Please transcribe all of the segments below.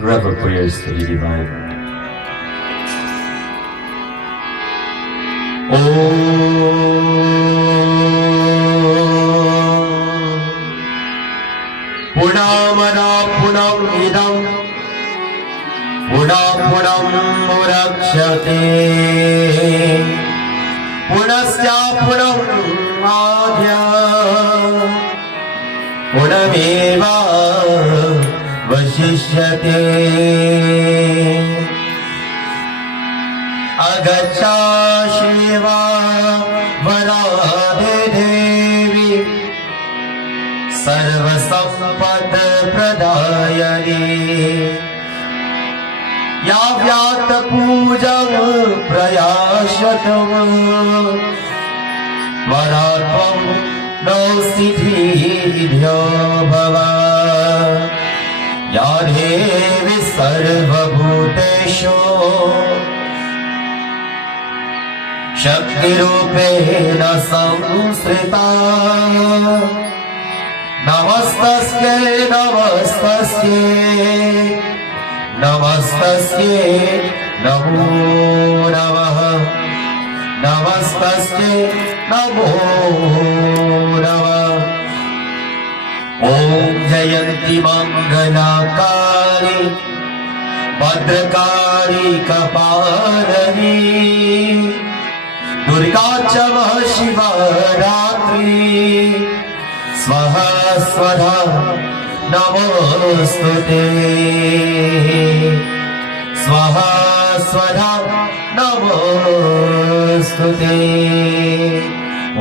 reverent prayers to the divine. Punamana punam idam punam murakshate punasya punam adya punameva vashishyate agaccha shiva varade devi sarva sampad pradayani yavyat pujam prayashatam varatvam no siddhibhyo bhava ya devi sarva bhuteshu shakti rupena samsrita Namastasye, namastasye, namastasye, namo namaha, namastasye, namo namaha. Om Jayanti Mangalakari, Bhadrakari Kapalani, Durga Chama Shiva Ratri. Swaha Swada Namostute Swaha Swada Namostute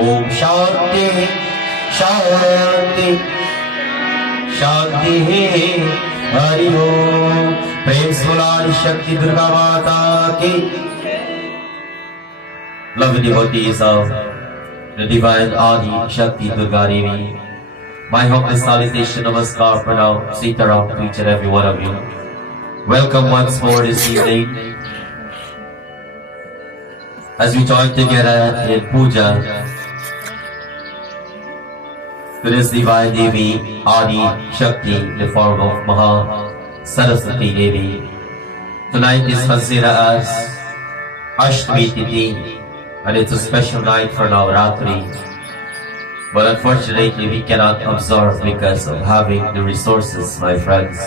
Om Shanti Shanti Shanti Hari Om Prem Sulani Shakti Durga Mata Ki. Loving devotees of the divine Adi Shakti Durga Devi, my humble salutation, namaskar, pranam, sitaram to each and every one of you. Welcome once more this evening as we join together in puja to this divine Devi, Adi Shakti, in the form of Maha Saraswati Devi. Tonight is considered as Ashtami Tithi, and it's a special night for Navaratri. But unfortunately, we cannot observe because of having the resources, my friends.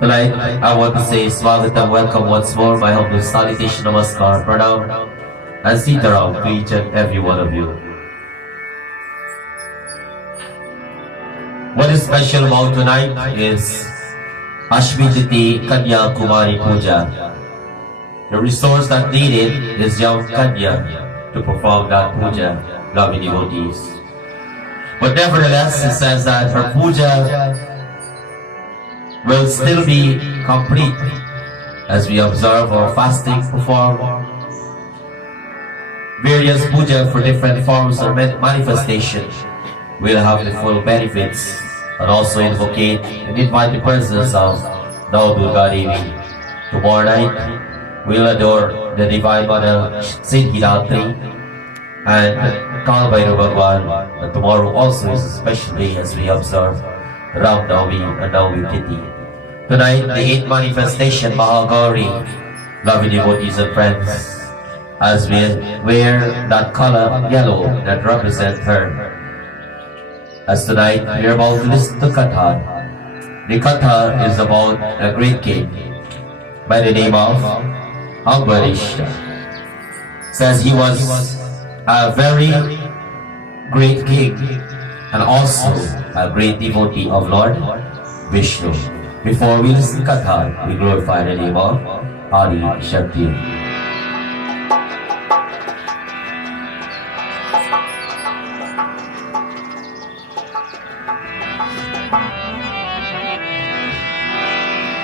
Tonight, I want to say Swagatam, welcome once more, my humble salutation, namaskar, pranam, and sitaram to each and every one of you. What is special about tonight is Ashtami Tithi Kanya Kumari Puja. The resource that needed is young Kanya to perform that puja, loving devotees. But nevertheless, it says that her puja will still be complete as we observe our fasting, perform various puja for different forms of manifestation. We'll have the full benefits and also invocate and invite the presence of Nau Durga Devi. Tomorrow night, we'll adore the Divine Mother Siddhidatri and Kal Bhairav Bhagwan. And tomorrow also is especially as we observe Ram Navami and Navami Tithi. Tonight, the 8th manifestation, Mahagauri, loving devotees and friends, as we wear that color yellow that represents her. As tonight, we are about to listen to Katha. The Katha is about a great king by the name of Ambarisha. Says he was a very great king and also a great devotee of Lord Vishnu. Before we listen to Katha, we glorify the name of Adi Shakti.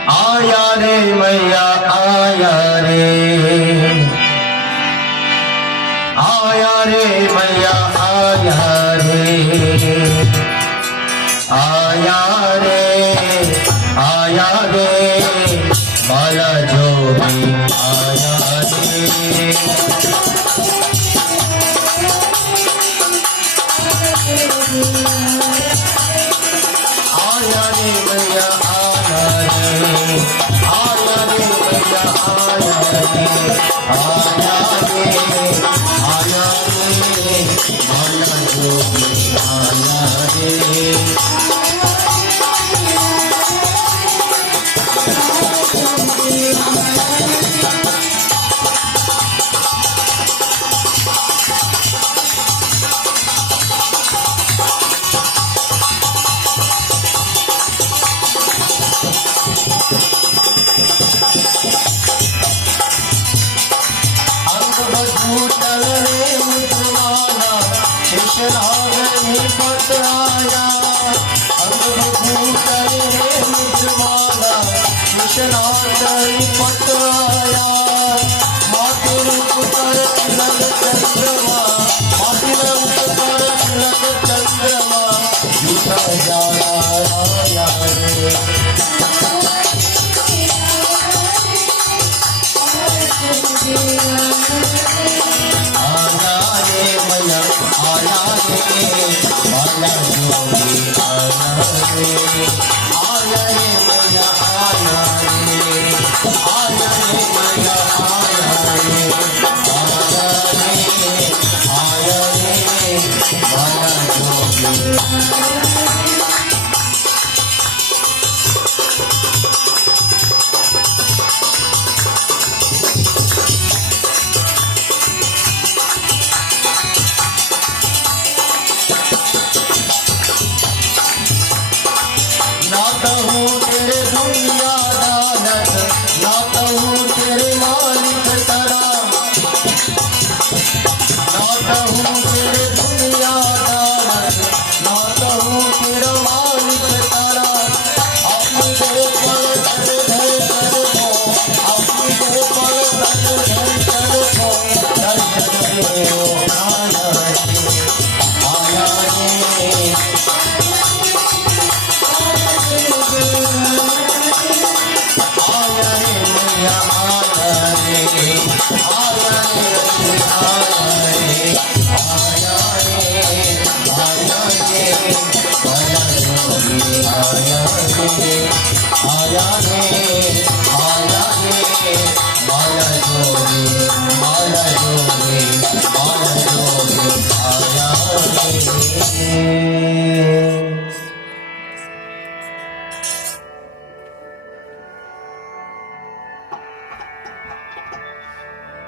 Aya re maiya aya re maiya aya re mala jodi aya re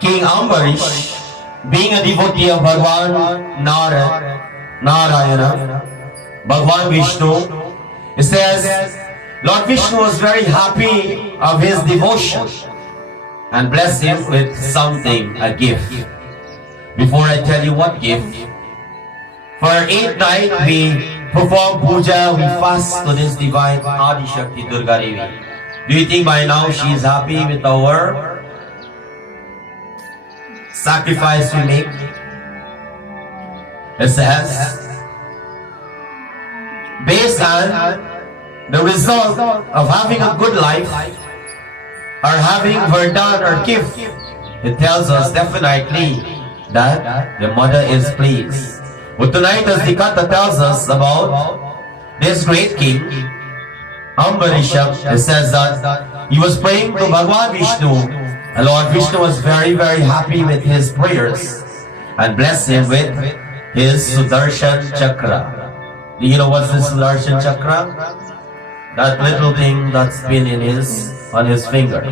King Ambarish, being a devotee of Bhagwan Narayana, Bhagwan Vishnu, it says, Lord Vishnu was very happy of his devotion and blessed him with something, a gift. Before I tell you what gift, for 8 nights we perform puja, we fast to this divine Adi Shakti Durga Devi. Do you think by now she is happy with our sacrifice we make? It says, based on the result of having a good life or having verdun or gift, it tells us definitely that the mother is pleased. But tonight, as the Katha tells us about this great king, Ambarisha, it says that he was praying to Bhagwan Vishnu, and Lord Vishnu was very, very happy with his prayers and blessed him with his Sudarshan Chakra. Do you know what's the Sudarshan Chakra? That little thing that's been on his finger.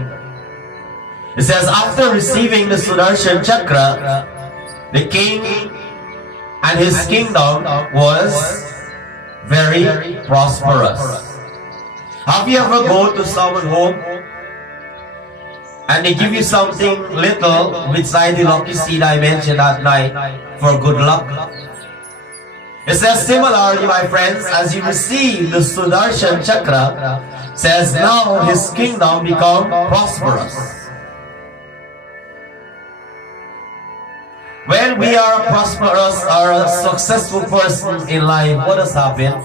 It says, after receiving the Sudarshan Chakra, the king and his kingdom was very prosperous. Have you ever go to someone's home and they give you something little beside the lucky seed I mentioned that night for good luck? It says similarly, my friends, as you receive the Sudarshan Chakra, says now his kingdom become prosperous. When we are prosperous or a successful person in life, what has happened?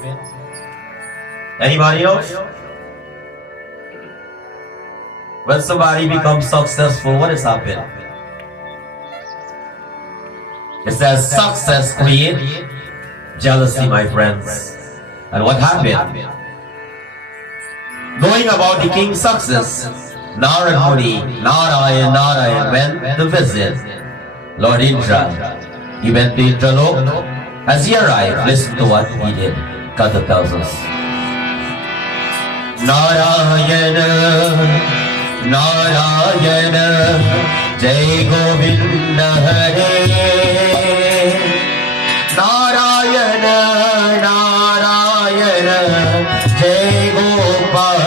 Anybody else? When somebody becomes successful, what has happened? It says success creates jealousy, my friends. And what happened? Going about the king's success, Narad Muni, Narayan went to visit Lord Indra. He went to Indralok. As he arrived, listen to what he did. Katha tells us. Narayana, Narayana, Jai Govinda Hare. Narayana, Narayana, Jai Gopal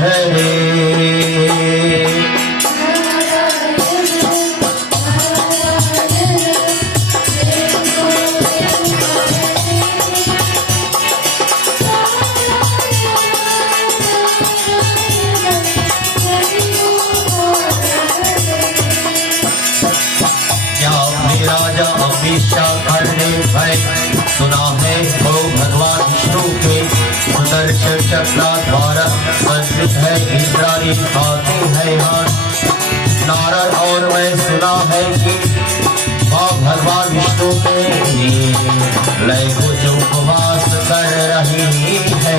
Hare. सुना है वो भगवान विष्णु के सुदर्शन चक्र द्वारा संस्कृत है इंद्राणी खाते हैं हाथ। नारद और मैं सुना है कि वह भगवान विष्णु के लय को जो उपवास कर रही है।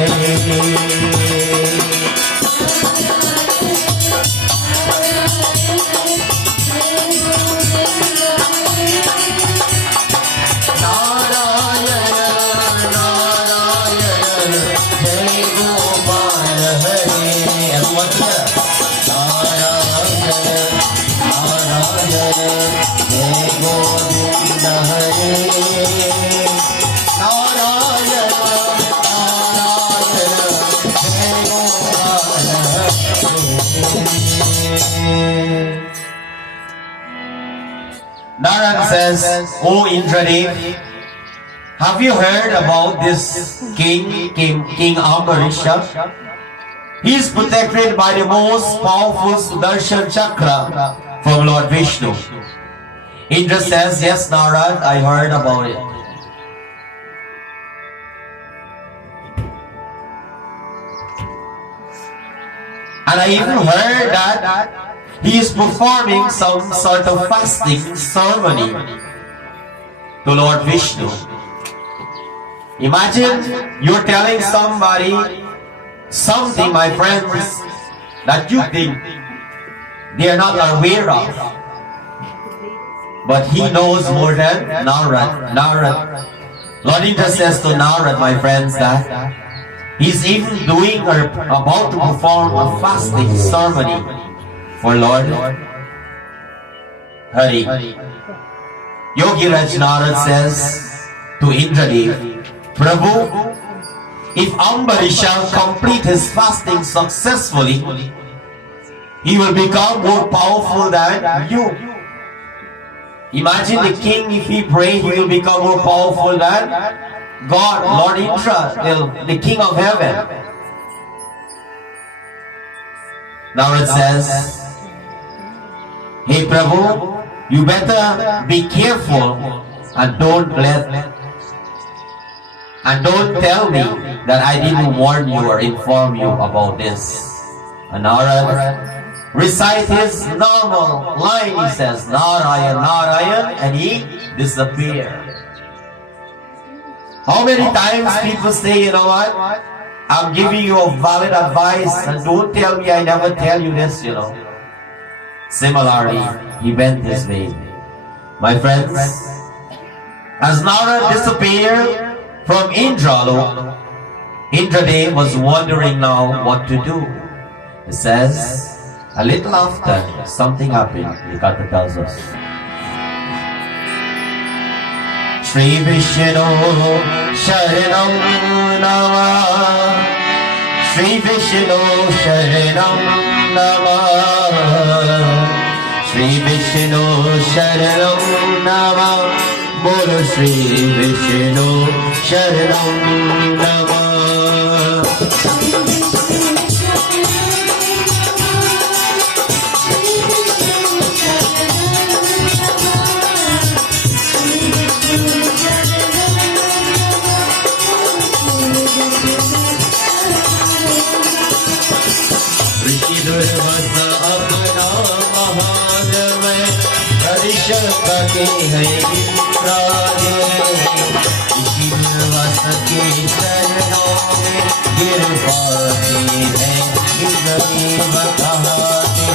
Narad says, O Indradev, have you heard about this King Ambarisha? He is protected by the most powerful Sudarshan Chakra from Lord Vishnu. Indra says, yes, Narad, I heard about it. And I even heard that he is performing some sort of fasting ceremony to Lord Vishnu. Imagine you're telling somebody something, my friends, that you think they are not aware of. But he knows more than Narad. Lord Indra says to Narad, my friends, that he's even doing or about to perform a fasting ceremony for Lord Hari. Yogi Raj Narad says to Indradev, Prabhu, if Ambarisha complete his fasting successfully, he will become more powerful than you. Imagine the king, if he pray, he will become more powerful than God, Lord Indra, the king of heaven. Narad says, hey Prabhu, you better be careful and don't tell me that I didn't warn you or inform you about this. And Narad recite his normal line. He says, Narayan, Narayan, and he disappeared. How many times people say, you know what, I'm giving you a valid advice and don't tell me I never tell you this, you know. Similarly, he went his way. My friends, as Narad disappeared from Indralok, Indradev was wondering now what to do. It says, a little after, something happened. The Katha tells us. Shri Vishnu Sharanam Namah, Shri Vishnu Sharanam Namah, Shri Vishnu Sharanam Namah, Bolo Shri Vishnu Sharanam Namah. के है राधे इसी वस के चरणों में गिर पाते हैं गरीब बताते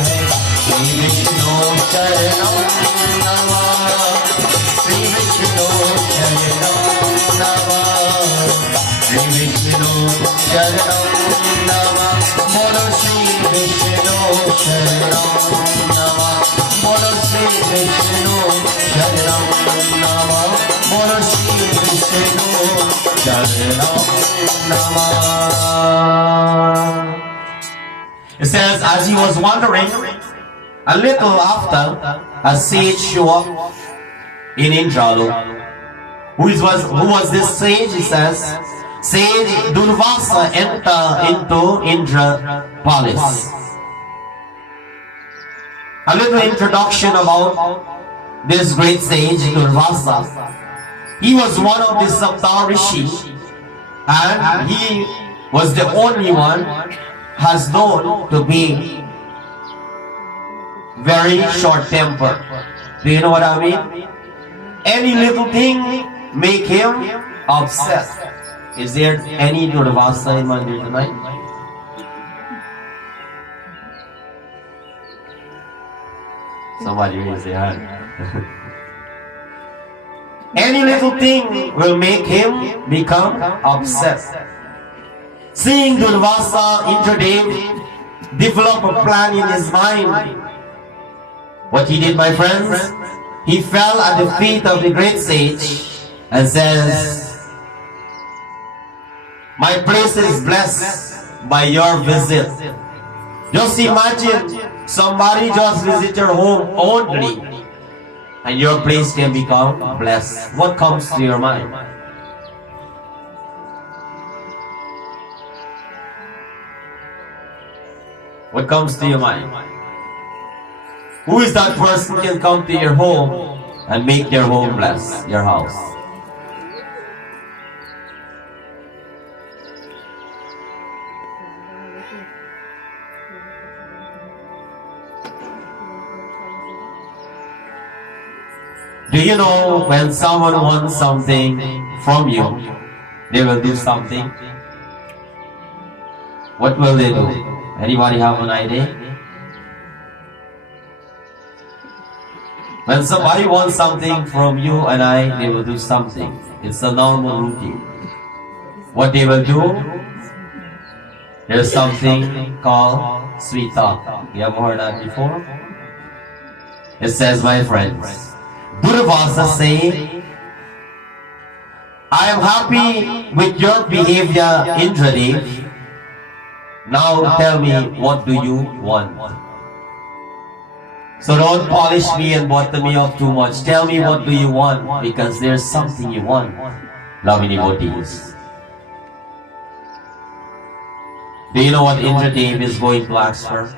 Vishnu Sharanam Namah. Bolo Shri Vishnu Sharanam Namah. Bolo Shri Vishnu Sharanam Namah. It says, as he was wandering, a little after, a sage showed up in Indralu. Who was this sage? He says, Sage Durvasa entered into Indra palace. A little introduction about this great sage Durvasa. He was one of the Sapta Rishi, and he was the only one has known to be very short-tempered. Do you know what I mean? Any little thing make him upset. Is there any Durvasa in Mandir tonight? Somebody raise their hand. Any little thing will make him become upset. Seeing Durvasa, Indradev develop a plan in his mind. What he did, my friends, he fell at the feet of the great sage and says, my place is blessed by your visit. Just imagine somebody just visit your home only and your place can become blessed. What comes to your mind? What comes to your mind? Who is that person who can come to your home and make your home blessed, your house? Do you know when someone wants something from you, they will do something? What will they do? Anybody have an idea? When somebody wants something from you and I, they will do something. It's a normal routine. What they will do, there's something called sweet talk. You ever heard that before? It says, my friends, Durvasa say, I am happy with your behavior, Indradev. Now tell me, what do you want? So don't polish me and bottom me up too much. Tell me, what do you want? Because there's something you want, loving devotees. Do you know what Indradev is going to ask for?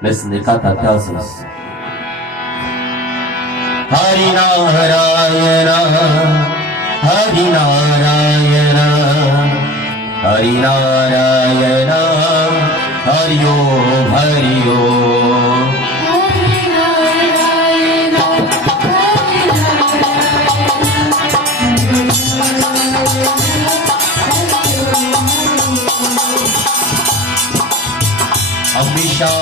Listen, the Katha tells us. Hari Narayana, Hari Narayana, Hari Narayana, Hari Om, Hari Om. हमेशा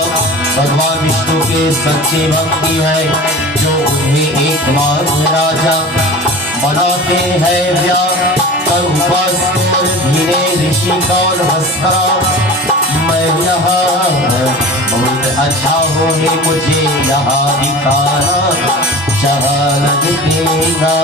भगवान विष्णु के सच्चे भक्ति है जो उन्हें एकमात्र राजा बनाते हैं धीरे ऋषि कौन हंसता मैं यहाँ बहुत अच्छा हो मुझे यहाँ दिखाना चाह लगेगा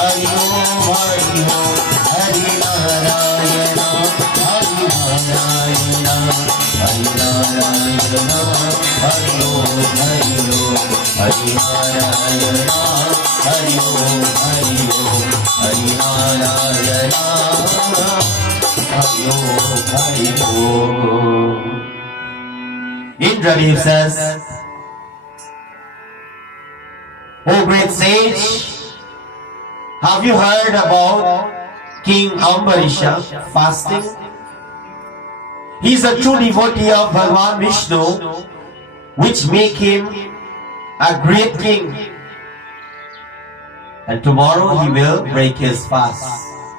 Hari Om, Hari Om, Hari Narayana, Hari Narayana, Hari Narayana, Hari Om, Hari Om, Hari Narayana, Hari Om, Hari Om, Hari Narayana, Hari Om, Hari Om. Indradev says, O great sage, have you heard about King Ambarisha fasting? He is a true devotee of Bhagavan Vishnu, which make him a great king. And tomorrow he will break his fast.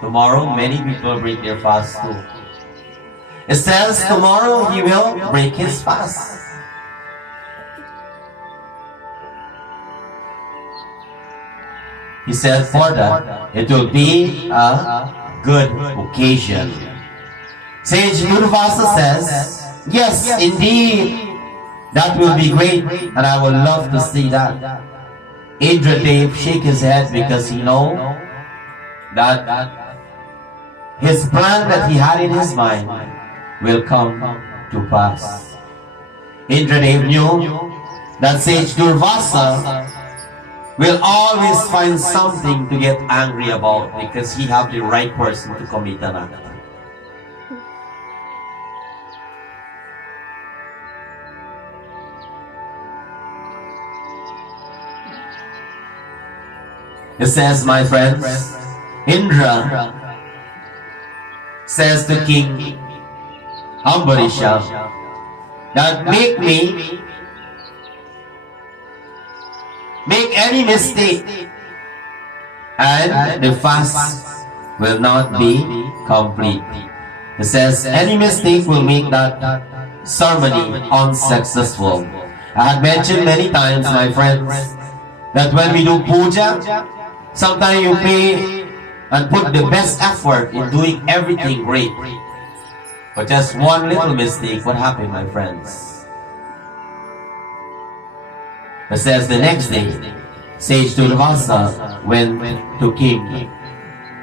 tomorrow many people break their fast too. It says tomorrow he will break his fast. He said for that, it will be a good occasion. Sage Durvasa says, yes, indeed, that will be great, and I would love to see that. Indradev shake his head because he know that his plan that he had in his mind will come to pass. Indradev knew that Sage Durvasa will always find something to get angry about because he have the right person to commit an act. It says, my friends, Indra says to King Ambarisha that make any mistake and the fast will not be complete. It says any mistake will make that ceremony unsuccessful. I had mentioned many times, my friends, that when we do puja, sometimes you pay and put the best effort in doing everything great. But just one little mistake, what happened, my friends? It says the next day, Sage Durvasa went to King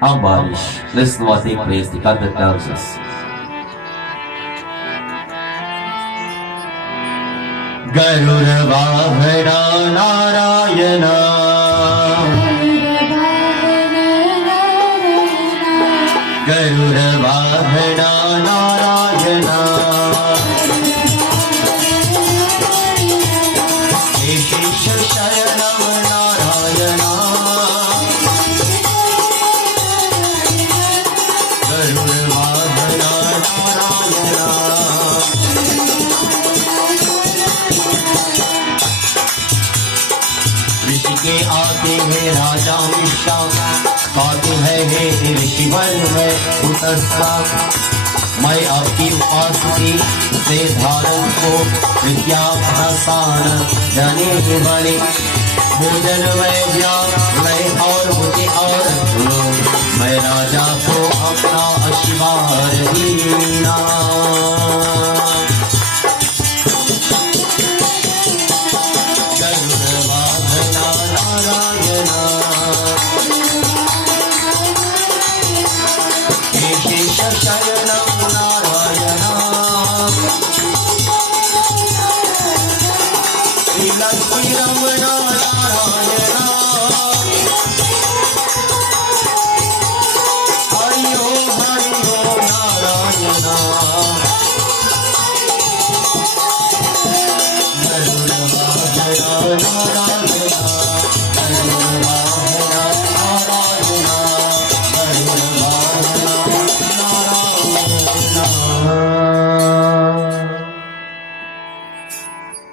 Ambarish. Listen what take place, the content tells us. Garuda Vahana Narayana Garuda Vahana Narayana Eshisha Sharanam Narayana Garuda Vahana Narayana ऋषि के आते हैं राजा मिश्रा कहते हैं हे ऋषिवर में उतस्ता मैं आपकी उपासकी से धारण को विद्या प्रसार जाने के बने भोजन में ज्ञान मैं और मुझे और मैं राजा को अपना आशीर्वाद दीना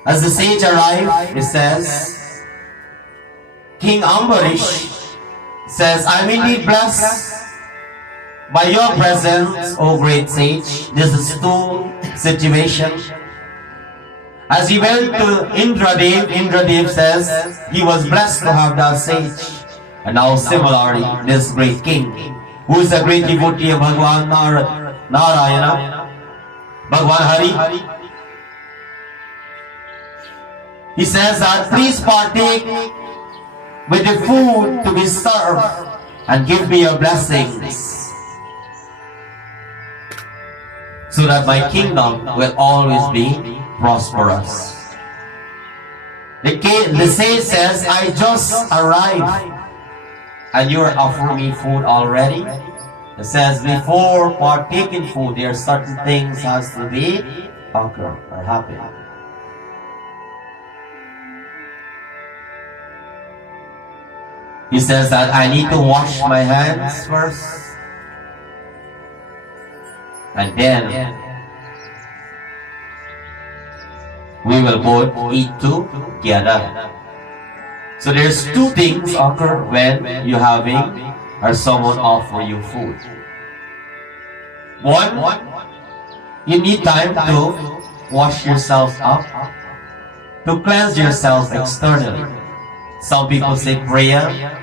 As the sage arrived, it says, King Ambarish says, I am indeed blessed by your presence, O great sage. This is two situations. As he went to Indradev, Indradev says he was blessed to have that sage. And now similarly, this great king, who is a great devotee of Bhagwan Narayana, Bhagwan Hari, he says that please partake with the food to be served and give me your blessings so that my kingdom will always be prosperous. The sage says, I just arrived and you are offering me food already. It says before partaking food there are certain things has to be occur or happen. He says that I need to wash my hands first and then we will both eat together. So there's two things occur when you're having or someone offer you food. One, you need time to wash yourself up, to cleanse yourself externally. Some people say prayer,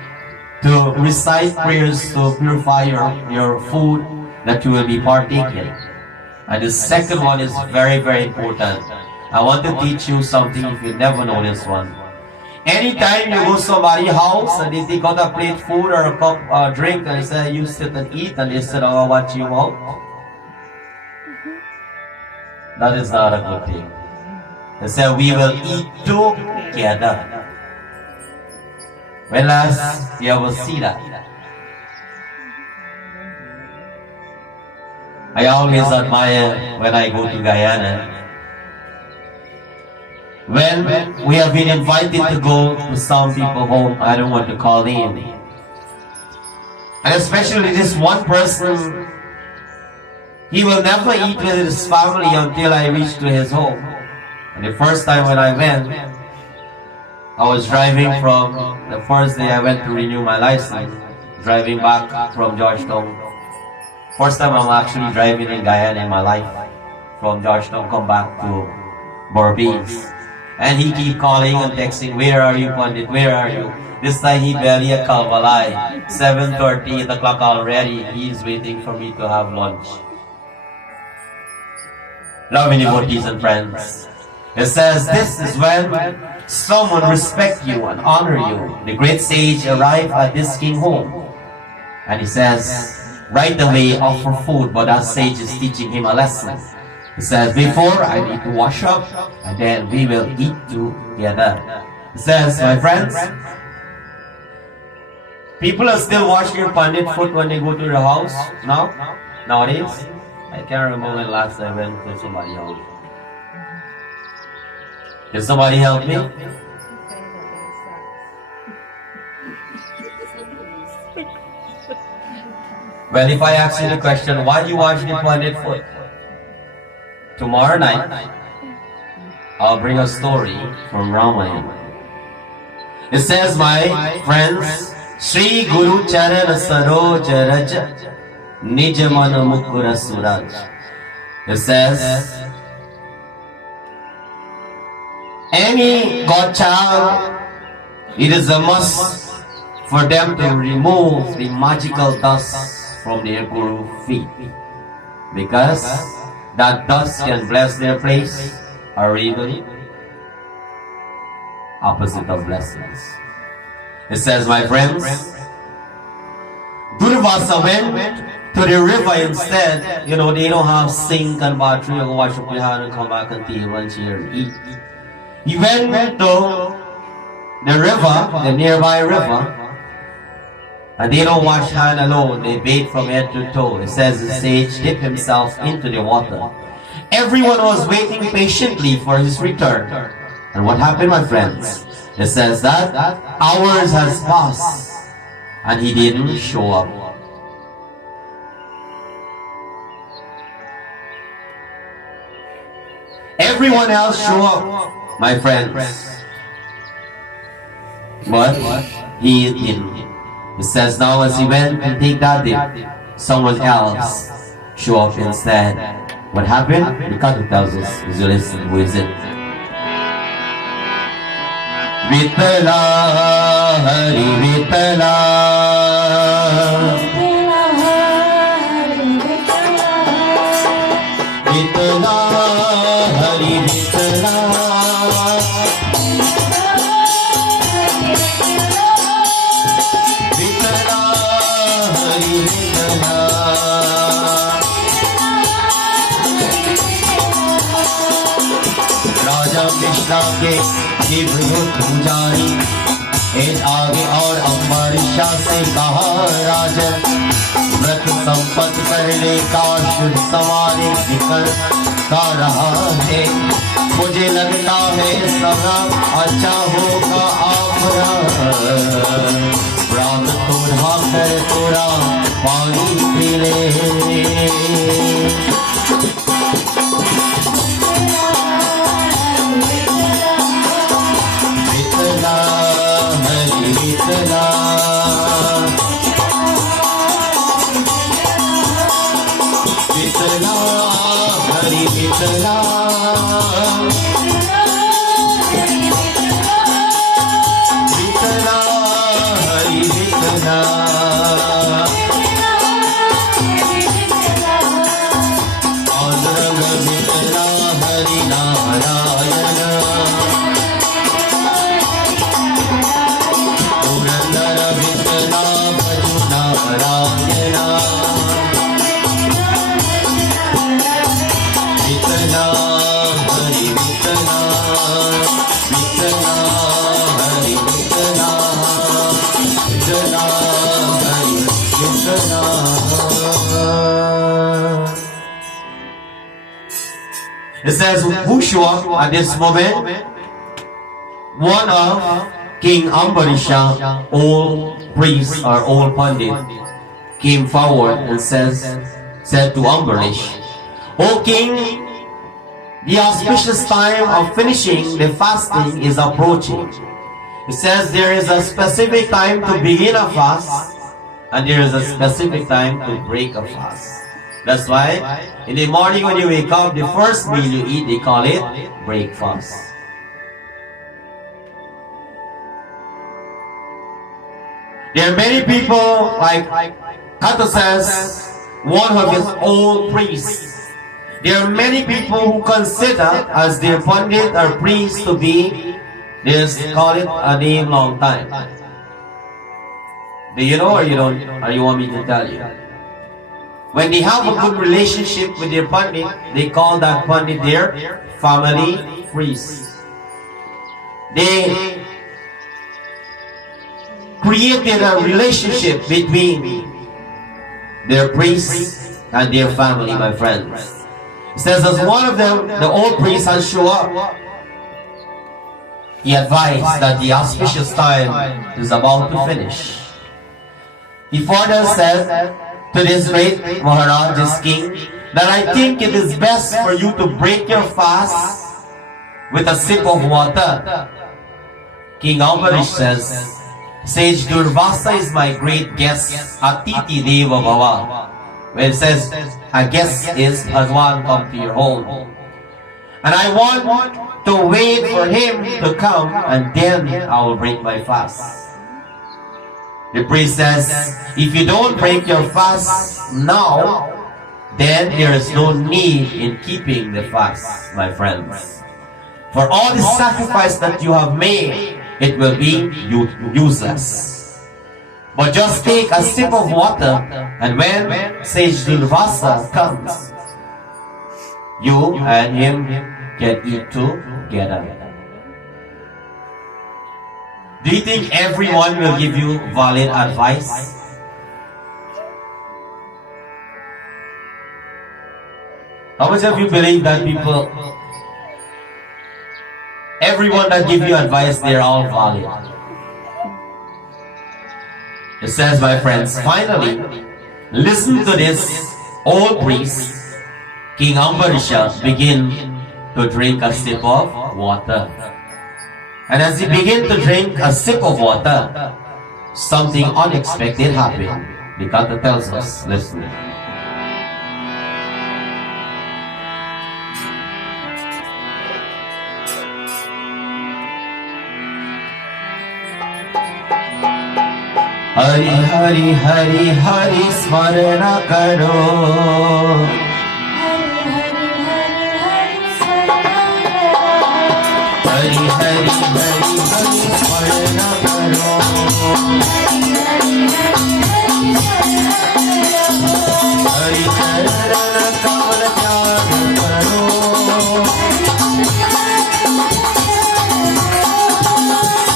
to recite prayers to purify your food that you will be partaking. And the second one is very, very important. I want to teach you something if you never know this one. Anytime you go to somebody's house and they take out a plate food or a cup drink and they say you sit and eat and they sit oh what you want, that is not a good thing. They say we will eat together. When last you ever see that? I always admire when I go to Guyana. When we have been invited to go to some people home, I don't want to call name. And especially this one person, he will never eat with his family until I reach to his home. And the first time when I went, I was driving from, the first day I went to renew my license, driving back from Georgetown. First time I'm actually driving in Guyana in my life. From Georgetown, come back to Barbados. And he keep calling and texting, where are you, Pandit, where are you? This time he barely a Kalbalai. 7:30, 8 o'clock already. He is waiting for me to have lunch. Loving devotees and friends. It says this is when someone respect you and honor you. The great sage arrived at this king home. And he says, right away offer food, but that sage is teaching him a lesson. He says, before I need to wash up, and then we will eat together. He says, my friends, people are still washing your pandit foot when they go to the house now, nowadays. I can't remember when last I went to somebody's house. Can somebody help me? Well, if I ask you the question, why do you wash the pandit foot? Tomorrow night, I'll bring a story from Ramayana. It says, my friends, Sri Guru Charan Saroj Raj Nijamana Mukura Suraj. It says, any godchild, it is a must for them to remove the magical dust from their Guru feet. Because that dust can bless their place or even opposite of blessings. It says, my friends, Durvasa went to the river instead. You know, they don't have sink and bathroom. You go wash up your hand and come back and take lunch here and eat. He went to the river, the nearby river, and they don't wash hand alone, they bathe from head to toe. It says the sage dipped himself into the water. Everyone was waiting patiently for his return. And what happened, my friends? It says that hours has passed and he didn't show up. Everyone else showed up, my friends. But he didn't. It says now as he went and take that dip, someone else show up instead. What happened? The Katha tells us, as you listen, who is it? Vitala, Hari Vitala, Vitala, Hari Vitala, Vitala, Hari Vitala. राजा कृष्णा के जीवयुत पुजारी एक आगे और अम्बरीशा से कहा राजन व्रत संपत्ति करने का शुभ सवारी निकल का रहा है मुझे लगता है सगा अच्छा होगा आपका रात तो ढा कर थोड़ा पानी पी ले Vitala, Hari Vitala, Vitala, Hari Vitala, Aduranga Vitala, Hari Narayana, Purandara Vitala, Bhaju Narayana. Vitala, Hari Vitala, Vitala, Hari Vitala, Vitala, Hari Vitala. It says, Hushua, at this moment, one of King Ambarisha, old priest or old pandit, came forward and said to Ambarish, O king, the auspicious time of finishing the fasting is approaching. It says there is a specific time to begin a fast and there is a specific time to break a fast. That's why in the morning when you wake up, the first meal you eat, they call it breakfast. There are many people, like Kata says, one of his old priests. There are many people who consider as their pandit or priest to be, they call it a name long time. Do you know or you don't, or you want me to tell you? When they have a good relationship with their pandit, they call that pandit their family priest. They created a relationship between their priest and their family, my friends. It says as one of them, the old priest had show up. He advised that the auspicious time is about to finish. He further said to this great Maharaj, this king, that I think it is best for you to break your fast with a sip of water. King Ambarish says, Sage Durvasa is my great guest, Atiti Deva Bhava. When it says, a guest is Bhagwan come to your home. And I want to wait for him to come and then I will break my fast. The priest says, if you don't break your fast now, then there is no need in keeping the fast, my friends. For all the sacrifice that you have made, it will be useless. But just take a sip of water, and when Sage Durvasa comes, you and him can eat together. Do you think everyone will give you valid advice? How much of you believe that people, everyone that give you advice, they're all valid? It says, my friends, finally, listen to this old priest, King Ambarisha, begin to drink a sip of water. And as he began to drink a sip of water, something unexpected happened. The Kata tells us, listen. Hari Hari Hari Hari Smarana Karo. Hari Hari Hari Hari Smarana Karo. Hari Karana Kamal Jaan Karo.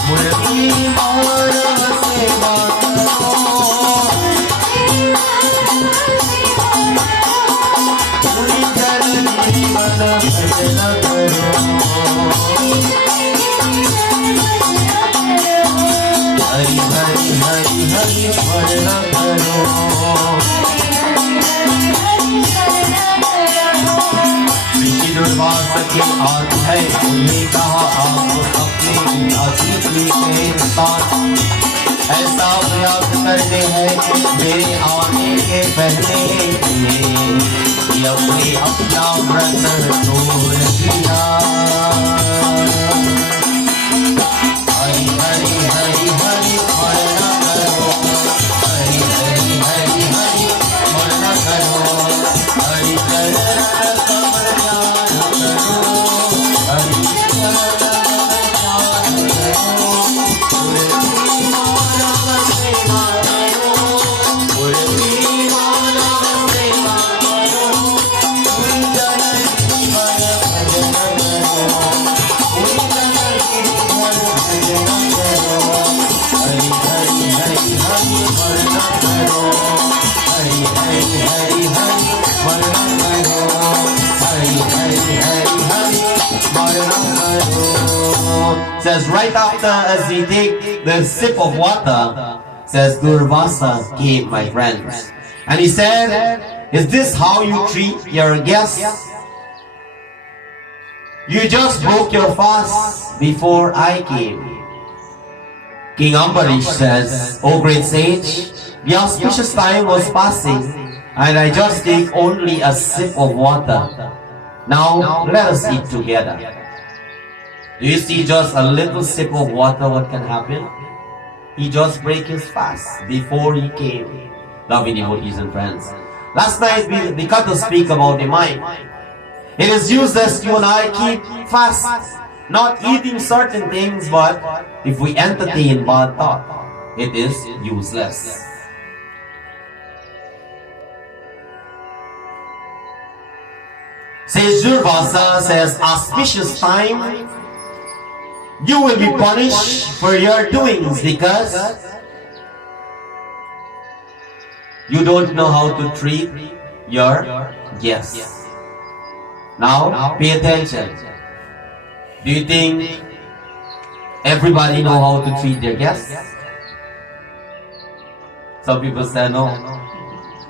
Murli Mara Seva Karo. Murli Karani Mana Bhajana Karo. Hari Hari Hari Hari Smarana Karo. ऋषि दुर्वासा की आत्म है, उन्हें कहा आप अपने अतिथि के साथ ऐसा प्रयास करते हैं मेरे आने के पहले। अपने अपना व्रत तोड़ दिया। हरि हरि हरि हरि मरना करो, हरि हरि हरि हरि मरना करो, हरि चरण कमल ध्यान करो, हरि चरण कमल ध्यान करो, मूर्ति मानव सेवा करो, मूर्ति मानव सेवा करो, मूर्ति जन जीवन भजन करो, मूर्ति जन जीवन भजन करो, हरि हरि हरि हरि मरना करो, हरि हरि हरि हरि मरना करो, हरि हरि हरि हरि मरना करो. Says right after as he take the sip of water, says Durvasa came, my friends, and he said, is this how you treat your guests? You just broke your fast before I came. King Ambarish says, O great sage, the auspicious time was passing, and I just take only a sip of water. Now let us eat together. Do you see just a little sip of water, what can happen? He just break his fast before he came. Loving devotees and friends. Last night we got to speak about the mind. It is useless you and I keep fast, not eating certain things, but if we entertain bad thought, it is useless. Says Durvasa, says, auspicious time, you will be punished for your doings because you don't know how to treat your guests. Now, pay attention. Do you think everybody know how to treat their guests? Some people say no.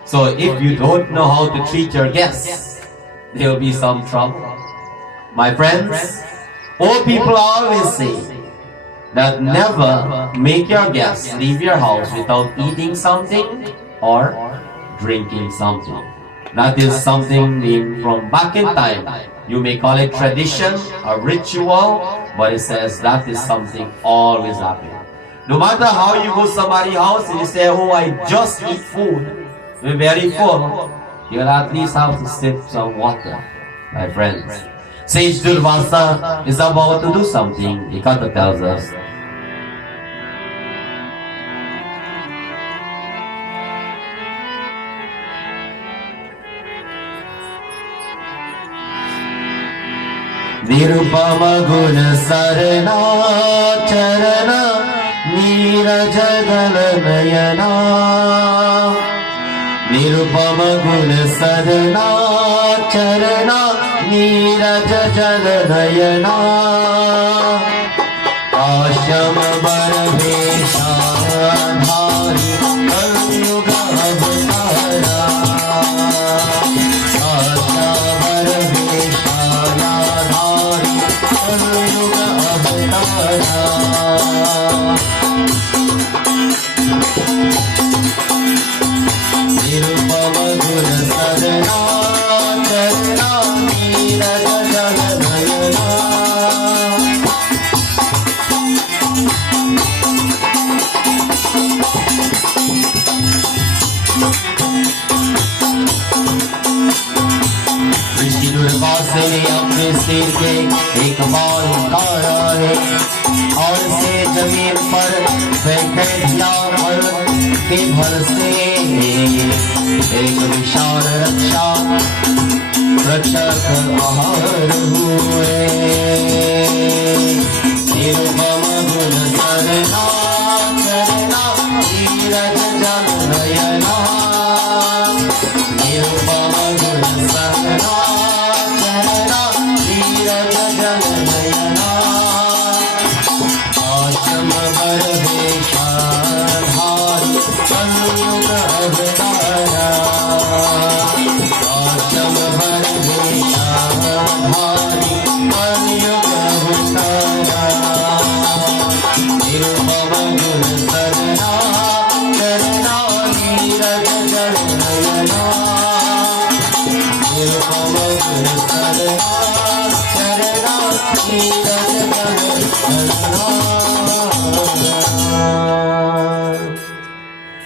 So if you don't know how to treat your guests, there will be some trouble. My friends, old people always say that never make your guests leave your house without eating something or drinking something. That is something from back in time. You may call it tradition, a ritual, but it says that is something always happen. No matter how you go to somebody's house and you say, oh, I just eat food, we're very full, you'll at least have to sip some water, my friends. Sage Durvasa is about to do something. Ekata tells us. Nirupama guna sarana charana neeraja galanayana. Nirupama guna sarana charana neeraja galanayana. Asham barvesha dhari kalyuga avatara. Asham barvesha dhari kalyuga avatara. Nirupama guna sadana charana neeraja galanayana. ऋषि दुर्वासा ने अपने सिर के एक बाल उतारा है और से जमीन पर फेंक दिया के भर से एक विशाल रक्षक आहार हुए। निरुपम गुण सरना चरना नीरज जल नयना। निरुपम गुण सरना चरना नीरज जल नयना। आश्रम बरवेशा धारी कलयुग अवतारा। आश्रम बरवेशा धारी कलयुग अवतारा। निरुपम गुण सरना चरना नीरज जल Naina.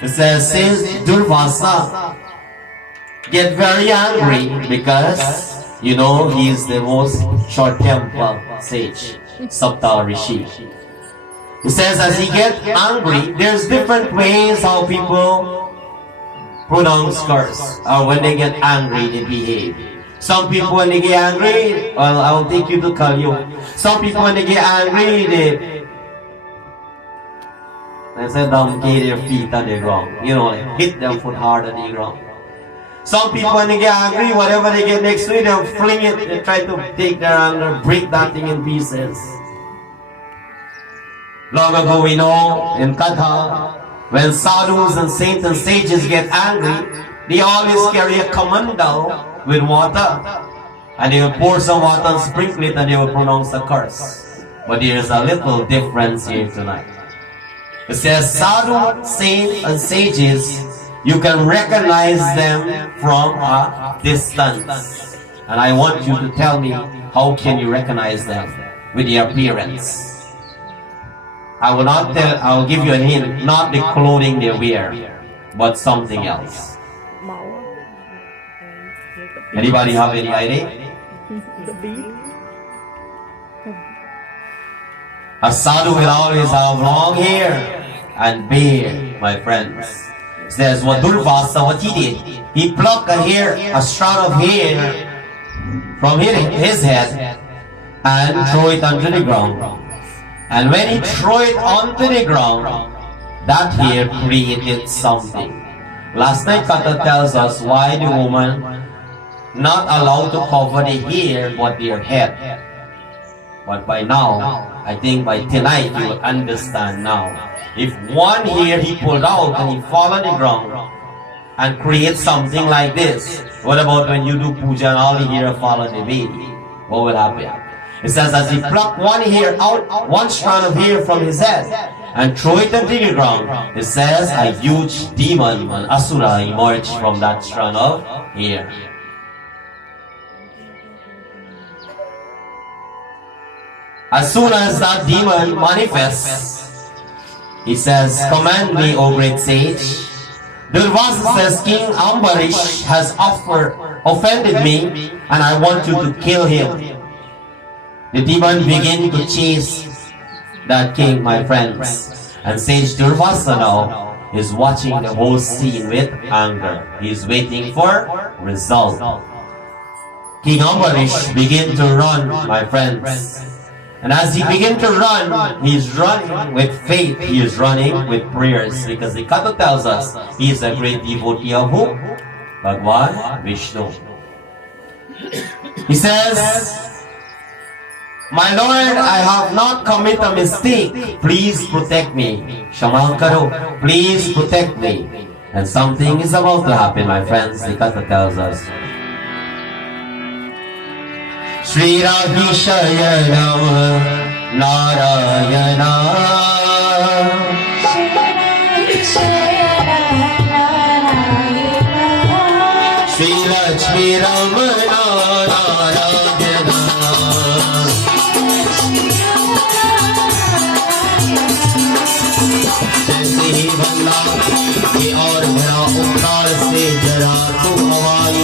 It says, since Durvasa get very angry because, you know, he is the most short-tempered sage, Sapta Rishi. It says as he get angry, there's different ways how people pronounce curse, or when they get angry, they behave. Some people when they get angry, well, I will take you to Kalyu. Some people when they get angry, they say donkey their feet on the ground. You know, like hit their foot hard on the ground. Some people when they get angry, whatever they get next to it, they'll fling it and try to take their anger, break that thing in pieces. Long ago we know in Katha, when sadhus and saints and sages get angry, they always carry a kamandal with water, and they will pour some water and sprinkle it and they will pronounce a curse. But there is a little difference here tonight. It says sadhu, saints and sages, you can recognize them from a distance. And I want you to tell me, how can you recognize them with their appearance? I will not tell, I will give you a hint, not the clothing they wear, but something else. Anybody have any idea? A sadhu will always have long hair and beard, my friends. It says what Durvasa, what he did, he plucked a strand of hair from his head and threw it onto the ground. And when he threw it onto the ground, that hair created something. Last night Kata tells us why the woman not allowed to cover the hair but their head. But by now, I think by tonight you will understand now. If one hair he pulled out and he fall on the ground and create something like this, what about when you do puja and all the hair fall on the baby? What will happen? It says as he plucked one hair out, one strand of hair from his head and threw it into the ground, it says a huge demon, an asura, emerged from that strand of hair. As soon as that demon manifests, he says, command me, O great sage. Durvasa says, King Ambarish has offended me and I want you to kill him. The demon began to chase that king, my friends. And Sage Durvasa now is watching the whole scene with anger. He is waiting for result. King Ambarish began to run, my friends. And as he began to run, he is running with faith, he is running with prayers. Because the Katha tells us, he is a great devotee of who? Bhagwan Vishnu. He says, my Lord, I have not committed a mistake. Please protect me. Shamankaro, please protect me. And something is about to happen, my friends. The Katha tells us. Shri Radhi Shayanam Narayana Shri Lakshmi Ramana Narayana जैसे ही बंदा ये और भरा उपकार से जरा तू हवाई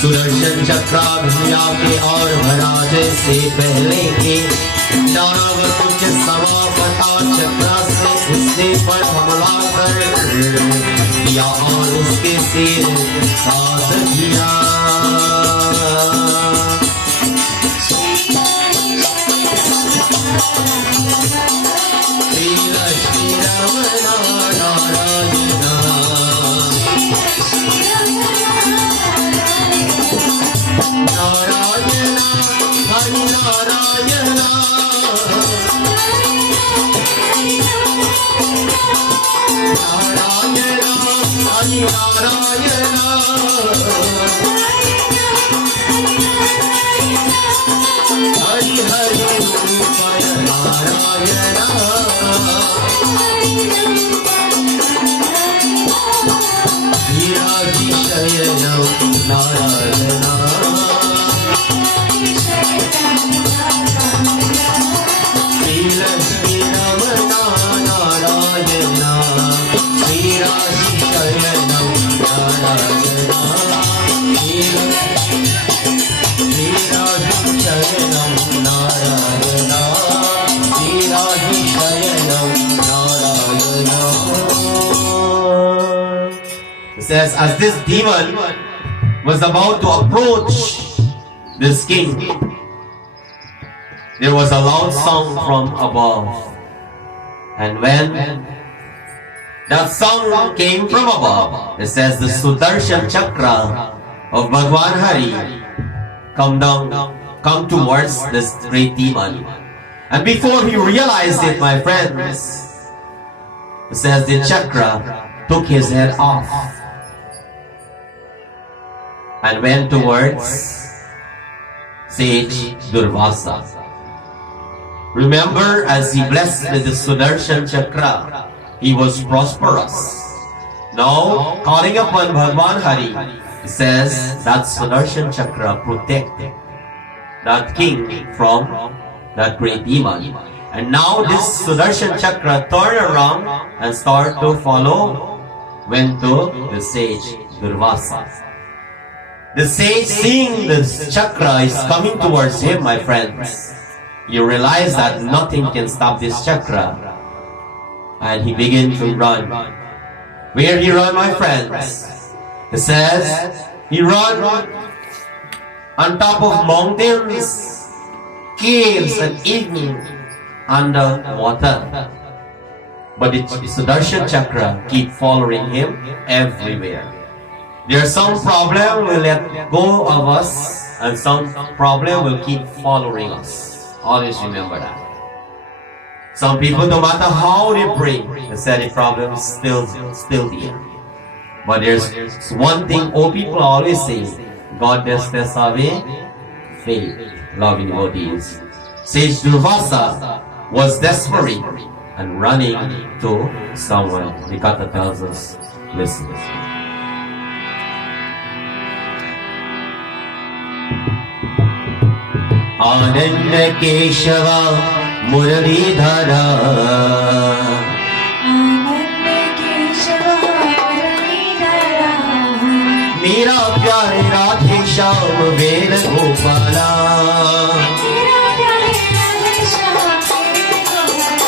सुदर्शन चक्राभिया के और भरा जैसे पहले के चारावर कुछ समापता चक्रा से उसने पर हमला कर दिया और उसके सिर साथ दिया Narayana It says, as this demon was about to approach this king, there was a loud sound from above. And when that sound came from above, it says the Sudarshan Chakra of Bhagwan Hari come towards this great demon. And before he realized it, my friends, it says the chakra took his head off and went towards sage Durvasa. Remember, as he blessed with the Sudarshan Chakra, he was prosperous. Now, calling upon Bhagwan Hari, he says that Sudarshan Chakra protected that king from that great demon. And now this Sudarshan Chakra turned around and started to follow, went to the sage Durvasa. The sage, seeing this chakra is coming towards him, my friends, you realize that nothing can stop this chakra. And he began to run. Where he run, my friends? It says, he run on top of mountains, caves, and even under water. But the Sudarshan Chakra keep following him everywhere. There's some problem will let go of us, and some problem will keep following us. Always remember that. Some people, no matter how they pray, the steady problem is still there. But there's one thing all people always say: God does test away faith, loving devotees. Sage Durvasa was desperate and running to someone. The Katha tells us, listen. Ananda Keshava Muralidhara, Ananda Keshava Muralidhara, Mera pyare Radhe Shyam Vela Gopala, Mera pyare Radhe Shyam Vela Gopala,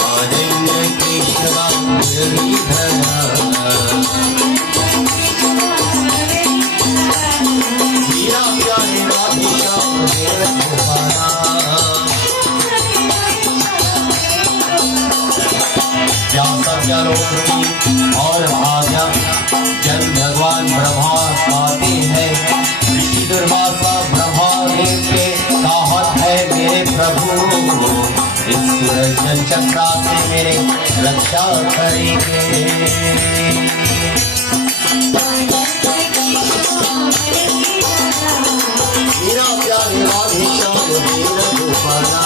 Ananda Keshava Muralidhara, Mera pyare Radhe Shyam Vela Gopala. और भाग्य जन भगवान ब्रह्मा आते हैं, ऋषि दुर्वासा ब्रह्मा देव के दाहत है मेरे प्रभु, इस सुदर्शन चक्रा से मेरे रक्षा करेंगे। मेरा प्यारे राधे श्याम मेरा Gopala,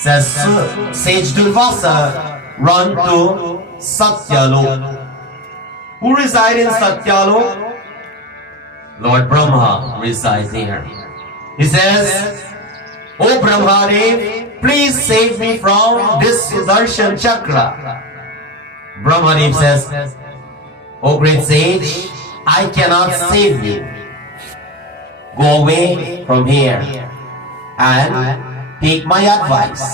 says Sage Durvasa run to Satyalok. Who reside in Satyalok? Lord Brahma resides there. He says, "O Brahmadev, please save me from this Sudarshan Chakra." Brahmadev says, "O great sage, I cannot save you. Go away from here and take my advice.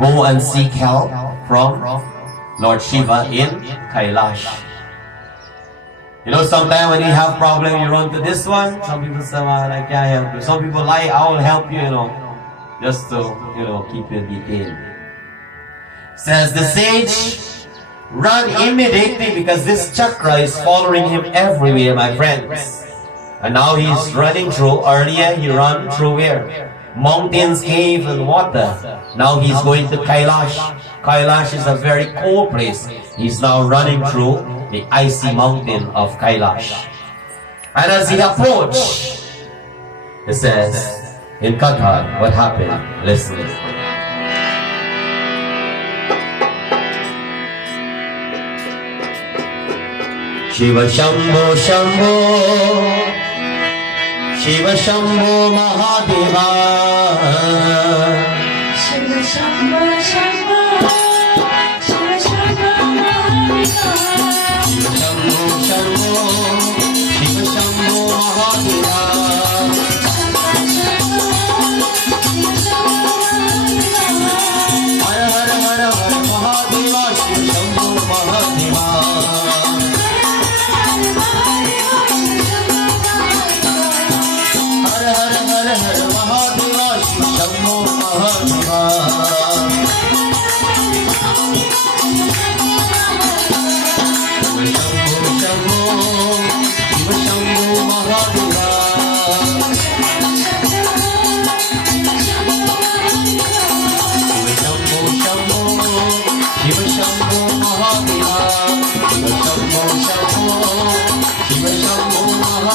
go and seek help from Lord Shiva in Kailash. You know, sometimes when you have problem, you run to this one. Some people say, well, I can't help you. Some people lie, I will help you, just to, keep you detained. Says the sage, run immediately because this chakra is following him everywhere, my friends. And now he's running through. Earlier he ran through where? Mountains, cave, and water. Now he's going to Kailash. Kailash is a very cold place. He's now running through the icy mountain of Kailash. And as he approached, it says in Katha, what happened? Listen. Shiva Shambho Shambho Shiva Shambho Mahadeva Shiva Shambho Shambho Shiva Shambho Mahadeva Shiva Shambho Shambho Shiva Shambho Mahadeva Shiva Shambho Mahadeva Har Har Har Har Mahadeva Shiva Shambho Mahadeva Har Har Har Har Mahadeva Shiva Shambho Mahadeva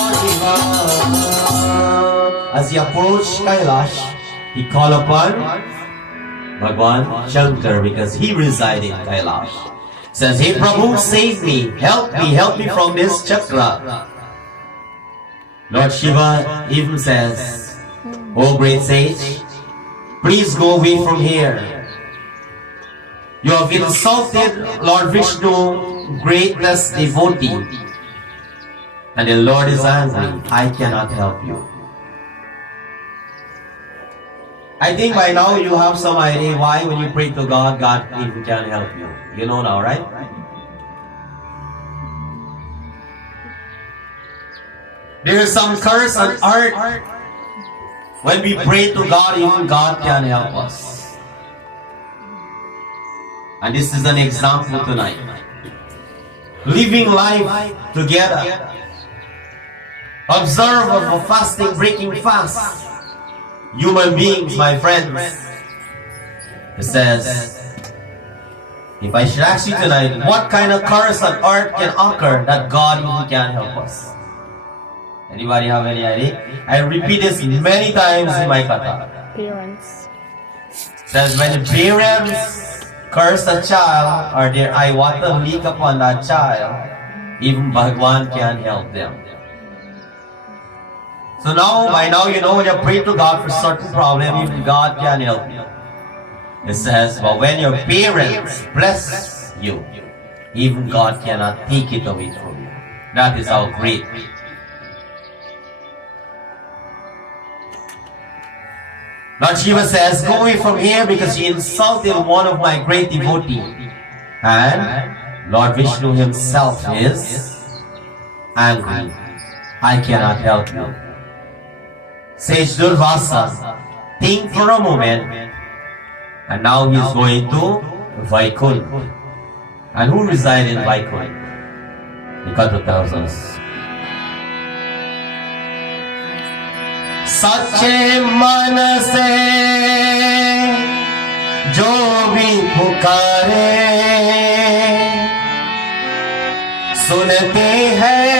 As he approached Kailash, he called upon Bhagwan Shankar because he resided in Kailash. Says, hey Prabhu, save me, help me from this chakra. Lord Shiva even says, oh great sage, please go away from here. You have insulted Lord Vishnu, greatest devotee. And the Lord is angry, I cannot help you. I think by now you have some idea why when you pray to God, God even can help you. You know now, right? There is some curse on earth. When we pray to God, even God can help us. And this is an example tonight. Living life together. Observe of fasting, breaking fast. Human beings, my friends. It says, if I should ask you tonight, what kind of curse on earth can occur that God even can help us? Anybody have any idea? I repeat this many times in my katha. Parents. It says when parents curse a child or their eye water leak upon that child, even Bhagwan can help them. So now, by now, you know when you pray to God for certain problem, even God can help you. It says, but when your parents bless you, even God cannot take it away from you. That is how great. Lord Shiva says, go away from here because you insulted one of my great devotees. And Lord Vishnu himself is angry. I cannot help you. Sage Durvasa, think for a moment, and now he is going to Vaikunth. And who reside in Vaikunth? The Katha tells us. सच्चे मन से जो भी पुकारे सुनते हैं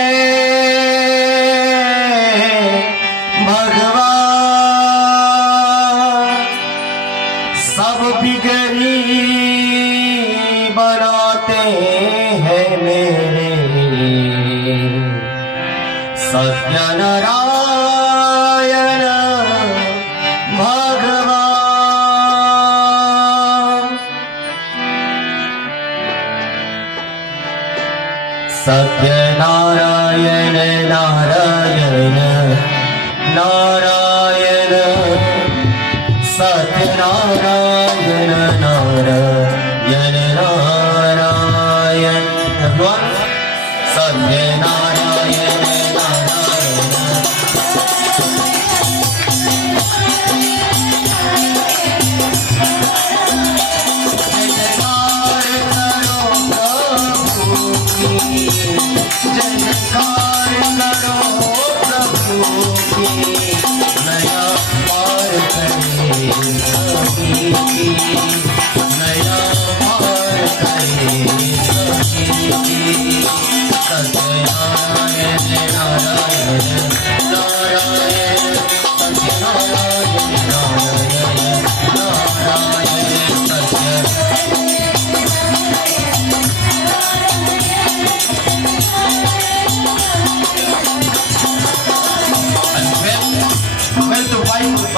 भगवान सब बिगड़ी बनाते हैं मेरे Satyanarayan Satyanarayan Narayan Narayan Satyanarayan Narayan Narayan. Everyone, Satyanarayan Narayan.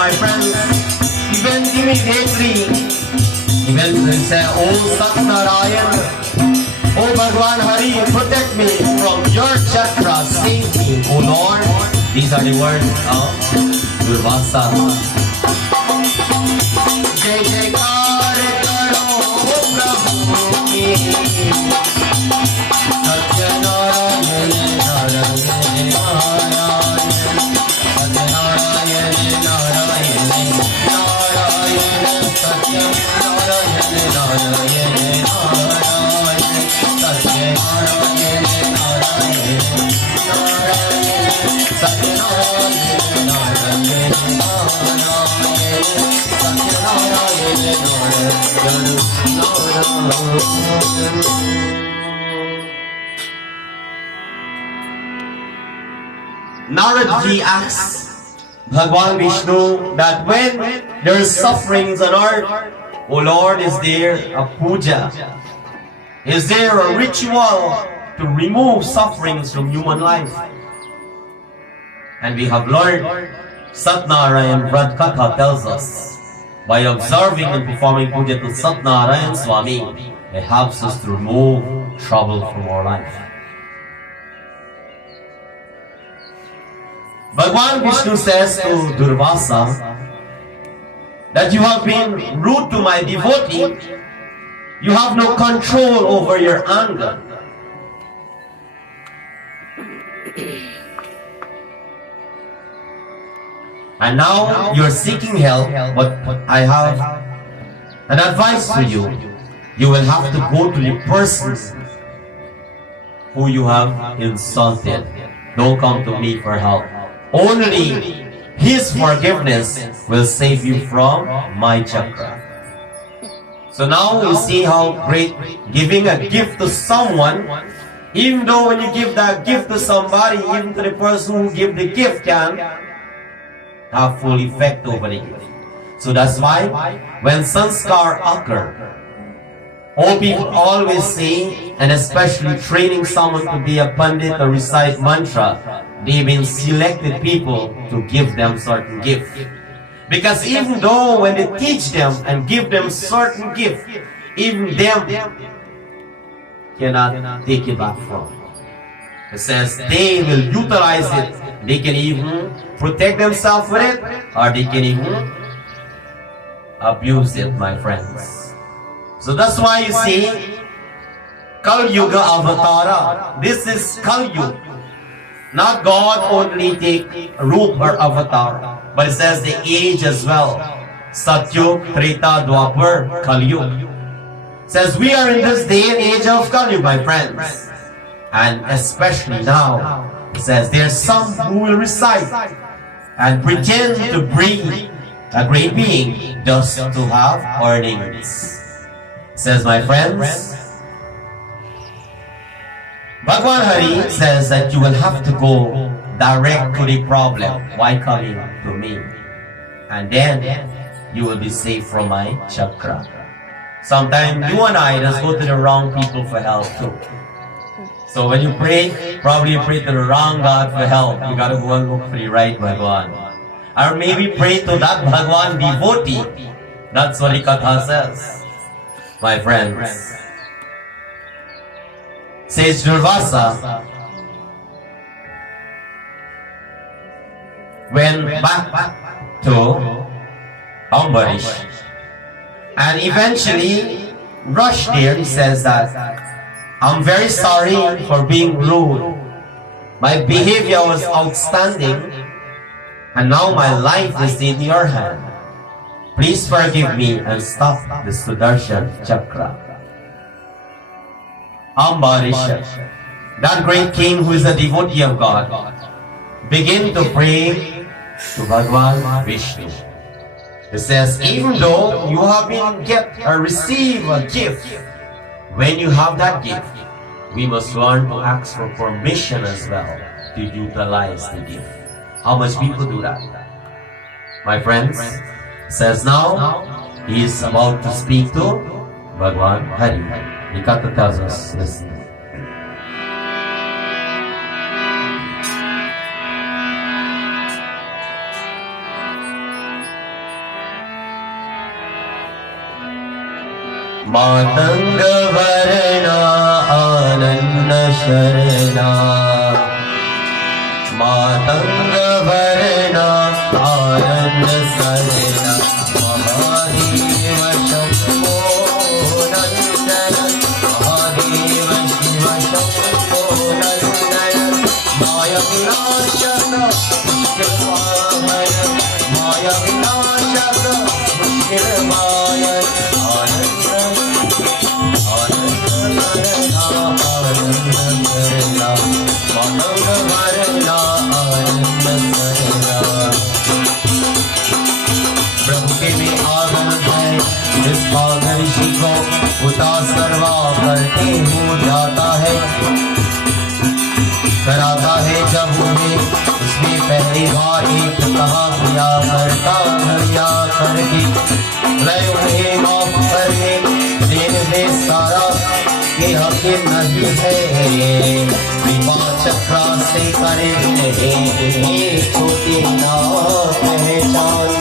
My friends, even immediately, even they say, "Oh Satnarayan, oh Bhagwan Hari, protect me from your chakra, save me, oh Lord." These are the words of Durvasa. Jai Jaikar karo Prabhu ki, Satyanarayan Narayan Narayan, Satyanarayan Narayan Narayan, Satyanarayan Narayan Narayan, Satyanarayan Narayan Narayan, Satyanarayan Narayan Narayan, Satyanarayan Narayan Narayan. Naradji asks Bhagwan Vishnu that when there is sufferings on earth, O Lord, is there a puja? Is there a ritual to remove sufferings from human life? And we have learned, Satnarayan Vrat Katha tells us, by observing and performing puja to Satnarayan Swami, it helps us to remove trouble from our life. Bhagwan Vishnu says to Durvasa that you have been rude to my devotee, you have no control over your anger. And now you're seeking help, but I have an advice for you. You will have to go to the person who you have insulted. Don't come to me for help. Only His forgiveness will save you from my chakra. So now you see how great giving a gift to someone, even though when you give that gift to somebody, even to the person who give the gift can have full effect over the gift. So that's why when sanskar occur, all people always say, and especially training someone to be a pandit or recite mantra, they've been selected people to give them certain gift. Because even though when they teach them and give them certain gift, even them cannot take it back from. It says they will utilize it. They can even protect themselves with it, or they can even abuse it, my friends. So that's why you see Kal Yuga Avatara. This is Kal Yuga. Not God only take root or avatar, but it says the age as well. Satyug, Treta, Dwapar, Kal Yuga. It says we are in this day and age of Kal Yuga, my friends. And especially now, it says there's some who will recite and pretend to bring a great being just to have earnings. It says, my friends, Bhagwan Hari says that you will have to go direct to the problem. Why coming to me? And then you will be safe from my chakra. Sometimes you and I just go to the wrong people for help too. So when you pray, probably you pray to the wrong God for help. You gotta go and look for the right Bhagwan. Or maybe pray to that Bhagwan devotee. That's what the Katha says. My friends. Says Durvasa, when back to Ambarish. And eventually, Rush there, he says that, I'm very sorry for being rude. My behavior was outstanding, and now my life is in your hand. Please forgive me and stop the Sudarshan Chakra. Ambarish, that great king who is a devotee of God, begin to pray to Bhagwan Vishnu. It says, even though you have been get or receive a gift, when you have that gift, we must learn to ask for permission as well to utilize the gift. How much people do that? My friends, it says now, he is about to speak to Bhagwan Hari. Nikata tells us, listen. Matanga Varana Ananda Sharana Matanga Varana Ananda Sharana Mahadeva Shambho Nandana Mahadeva Shiva Shambho Nandana Maya Vinashaka Mushkil Mahaya Maya Vinashaka Mushkil Mahaya प्रभु के में आगमन है इस पागल ऋषि को उतार सर्वा करते हो जाता है कराता है जब उन्हें उसने पहली बार एक कहा किया करता हरिया करके मैं उन्हें माफ करने देने में सारा के हकीम नहीं है कृपा चक्रा से करे नहीं छोटी ना पहचान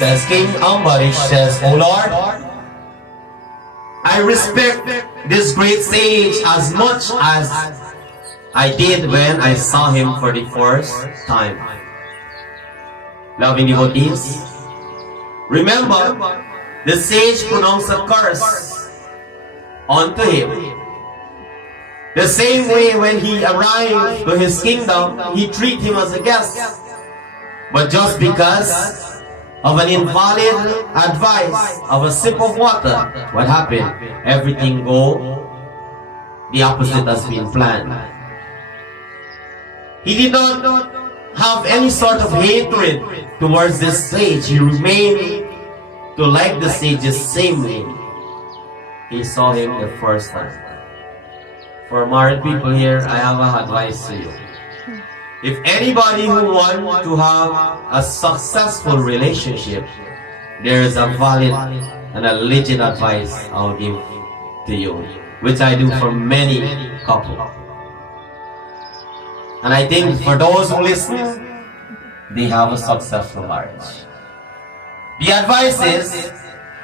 Says King Ambarish says, O Lord, I respect this great sage as much as I did when I saw him for the first time. Loving devotees, remember the sage pronounced a curse onto him. The same way when he arrived to his kingdom, he treated him as a guest. But just because of an invalid advice of a sip of water, what happened? Everything go the opposite has been planned. He did not have any sort of hatred towards this sage. He remained to like the sage the same way he saw him the first time. For married people here, I have an advice to you. If anybody who wants to have a successful relationship, there is a valid and a legit advice I'll give to you, which I do for many couples. And I think for those who listen, they have a successful marriage. The advice is,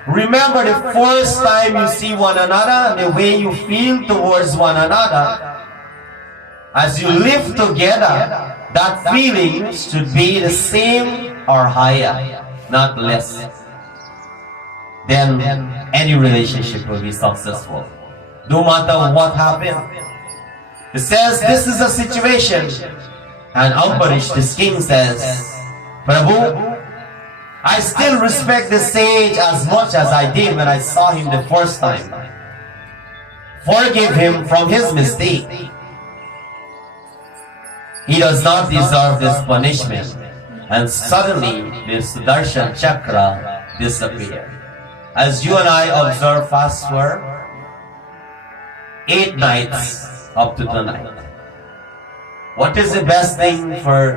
remember the first time you see one another, the way you feel towards one another. As you live together, that feeling should be the same or higher, not less. Then any relationship will be successful, no matter what happened. It says this is a situation, and Ambarish, this king, says, Prabhu, I still respect the sage as much as I did when I saw him the first time. Forgive him from his mistake. He does not deserve this punishment. And suddenly, the Sudarshan Chakra disappeared. As you and I observe fast forward, 8 nights up to tonight. What is the best thing for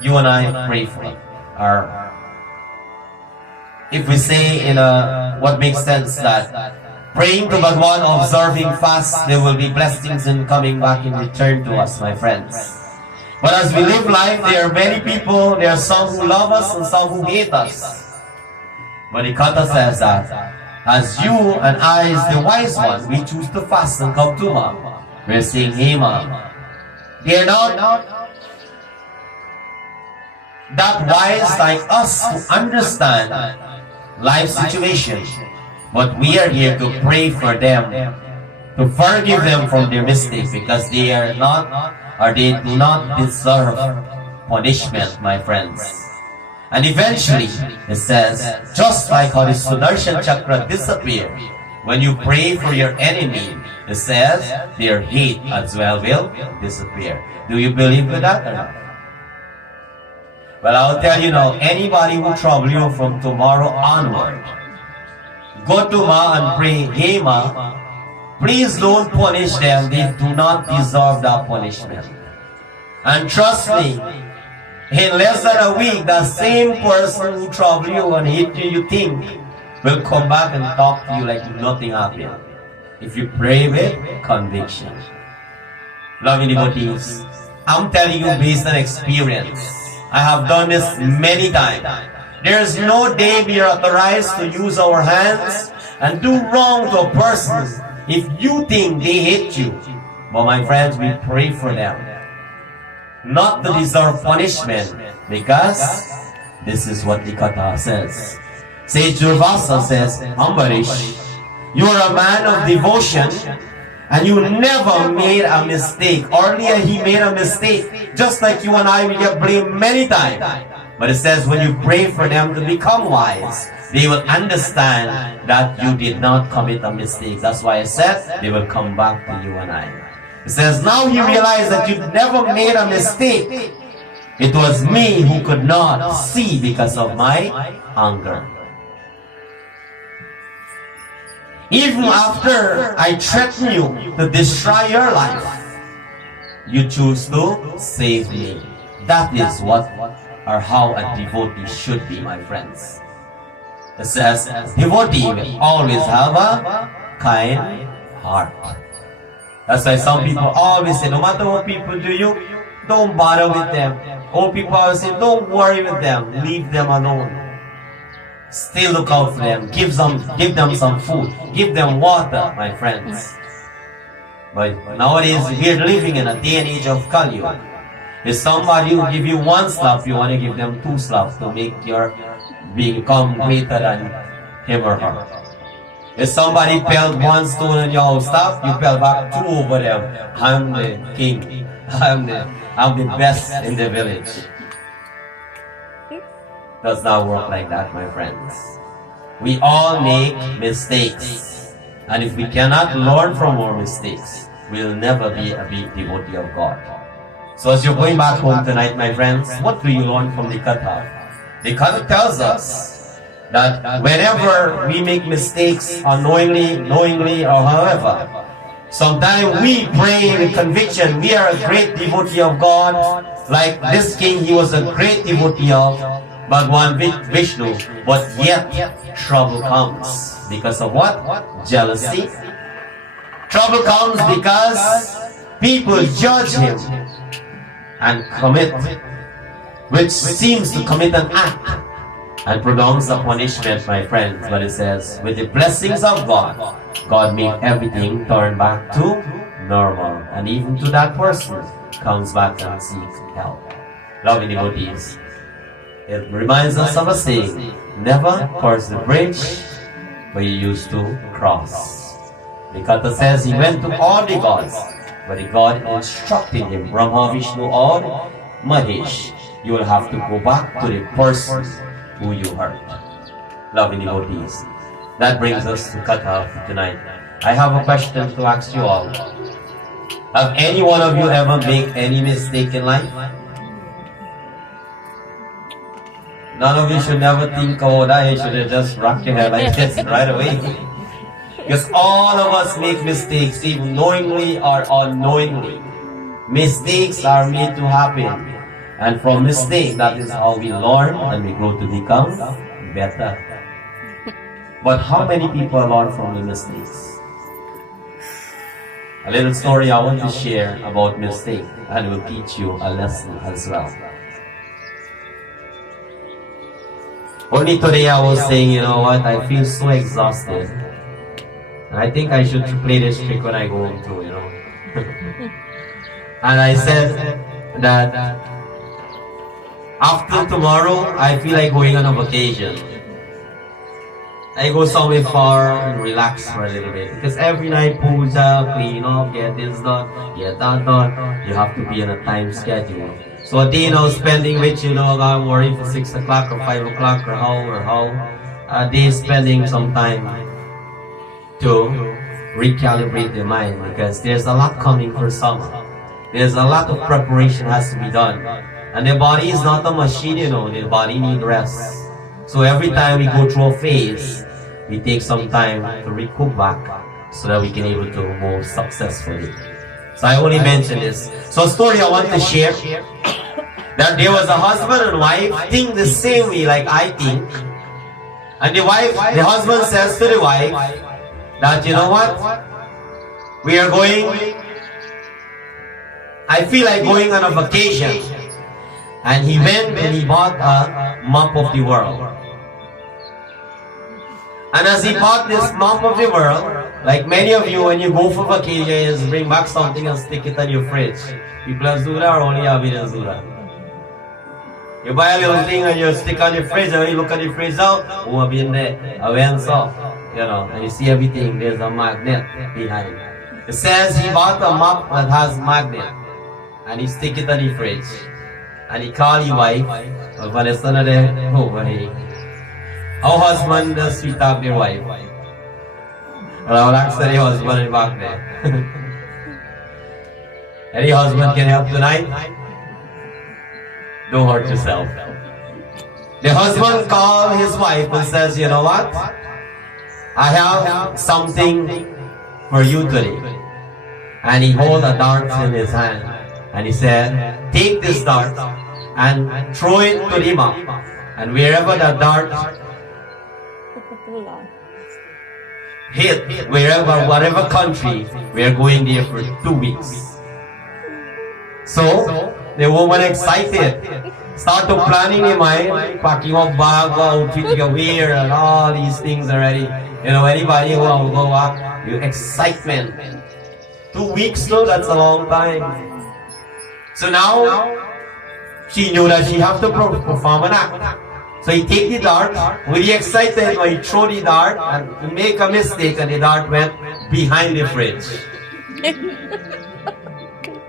you and I pray for? Or if we say in a what makes sense that praying to Bhagwan, observing fast, there will be blessings and coming back in return to us, my friends. But as we live life, there are many people, there are some who love us and some who hate us. But the Kata says that as you and I, as the wise one, we choose to fast and come to Ma, we're saying, hey Ma, they are not that wise like us to understand life situation. But we are here to pray for them, to forgive them from their mistakes, because they are not, or they do not deserve punishment, my friends. And eventually, it says, just like how the Sudarshan Chakra disappeared, when you pray for your enemy, it says, their hate as well will disappear. Do you believe in that or not? Well, I'll tell you now, anybody who trouble you from tomorrow onward, go to Ma and pray, hey Ma, please don't punish them. They do not deserve that punishment. And trust me, in less than a week, the same person who trouble you and hate you think will come back and talk to you like nothing happened. If you pray with conviction. Loving devotees, I'm telling you based on experience. I have done this many times. There is no day we are authorized to use our hands and do wrong to a person if you think they hate you. But my friends, we pray for them, not to deserve punishment, because this is what the Katha says. Sage Durvasa says, Ambarish, you are a man of devotion and you never made a mistake. Earlier he made a mistake, just like you and I will get blamed many times. But it says when you pray for them to become wise, they will understand that you did not commit a mistake. That's why I said they will come back to you and I. It says now he realized that you never made a mistake. It was me who could not see because of my anger. Even after I threaten you to destroy your life, you choose to save me. That is what or how a devotee should be, my friends. It says, devotee will always have a kind heart. That's why some people always say, no matter what people do you, don't bother with them. Old people always say, don't worry with them, leave them alone. Still look out for them, give them some food, give them water, my friends. But nowadays, we're living in a day and age of Kali Yuga. If somebody will give you 1 slap, you want to give them 2 slaps to make your become greater than him or her. If somebody pelted 1 stone in your house, stop, you pelt back 2 over them. I'm the king. I'm the best in the village. Does not work like that, my friends. We all make mistakes. And if we cannot learn from our mistakes, we'll never be a big devotee of God. So as you're going back home tonight, my friends, what do you learn from the Katha? The Katha tells us that whenever we make mistakes unknowingly, knowingly, or however, sometimes we pray with conviction. We are a great devotee of God. Like this king, he was a great devotee of Bhagwan Vishnu. But yet, trouble comes. Because of what? Jealousy. Trouble comes because people judge him and commit, which seems to commit an act and pronounce a punishment, my friends. But it says, with the blessings of God, God made everything turn back to normal. And even to that person, comes back and seeks help. Loving devotees, it reminds us of a saying, never cross the bridge where you used to cross. The Katha says he went to all the gods, but the God instructed him, Brahma, Vishnu, or Mahesh, you will have to go back to the person who you hurt. Loving devotees, that brings us to Katha for tonight. I have a question to ask you all. Have any one of you ever made any mistake in life? None of you should never think, oh, that you should have just rocked your head like this right away. Because all of us make mistakes, even knowingly or unknowingly. Mistakes are made to happen. And from mistakes, that is how we learn and we grow to become better. But how many people learn from the mistakes? A little story I want to share about mistake and will teach you a lesson as well. Only today I was saying, you know what, I feel so exhausted. And I think I should play this trick when I go home too, you know. And I said that after tomorrow, I feel like going on a vacation. I go somewhere far and relax for a little bit. Because every night, puja, clean up, get this done, get that done. You have to be on a time schedule. So a day now spending with, you know, I'm worried for 6 o'clock or 5 o'clock or how. A day spending some time to recalibrate the mind. Because there's a lot coming for summer. There's a lot of preparation has to be done. And the body is not a machine, you know, the body needs rest. So every time we go through a phase, we take some time to recoup back so that we can able to move successfully. So I only mention this. So a story I want to share, that there was a husband and wife think the same way like I think. And the husband says to the wife that, you know what, we are going, I feel like going on a vacation. And he went and he bought a map of the world. And as he bought this map of the world, like many of you, when you go for vacation, you just bring back something and stick it on your fridge. People in Zura or only Abid in Zura. You buy a little thing and you stick on your fridge, and when you look at the fridge out, oh, Abid there, Awenso, you know, and you see everything, there's a magnet behind. It says he bought a map that has magnet, and he stick it on the fridge. And he called his wife, our husband does sweet up your wife. Well, I will ask the husband back there. Any husband can help tonight? Don't hurt yourself. The husband called his wife and says, you know what? I have something for you today. And he held a dart in his hand. And he said, take this dart and throw it to the map. And wherever the dart hit, whatever country, we are going there for 2 weeks. So, the woman excited, started planning in mind, packing up bag, outfit to wear, and all these things already. You know, anybody who will go up, your excitement. 2 weeks though, that's a long time. So now, she knew that she have to perform an act. So he take the dart, with the excitement, he throw the dart and make a mistake, and the dart went behind the fridge.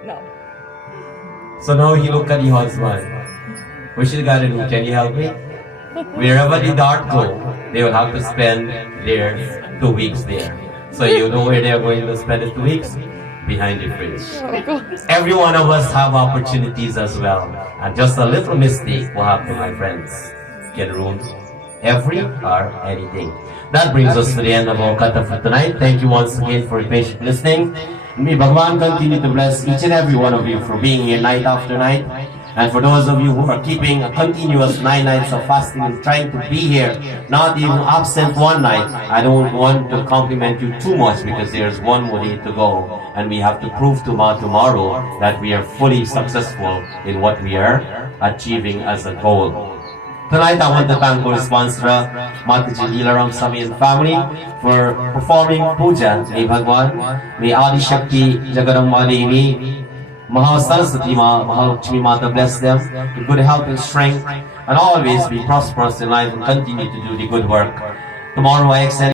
No. So now he look at the husband. What she gotta do? Can you help me? Wherever the dart go, they will have to spend their 2 weeks there. So you know where they are going to spend the 2 weeks? Behind the fridge. Every one of us have opportunities as well. And just a little mistake will happen, my friends. Can ruin every or anything. That brings us to the end of our kata for tonight. Thank you once again for your patient listening. May Bhagwan continue to bless each and every one of you for being here night after night. And for those of you who are keeping a continuous 9 nights of fasting and trying to be here, not even absent one night, I don't want to compliment you too much because there's one more day to go. And we have to prove tomorrow that we are fully successful in what we are achieving as a goal. Tonight, I want to thank our sponsor, Mataji Lilaram Sami and family, for performing puja ni Bhagwan, may Adi Shakti Jagadamba Devi, Mahal Saraswati Mahal Lakshmi Mata bless them with good health and strength, and always be prosperous in life and continue to do the good work. Tomorrow I extend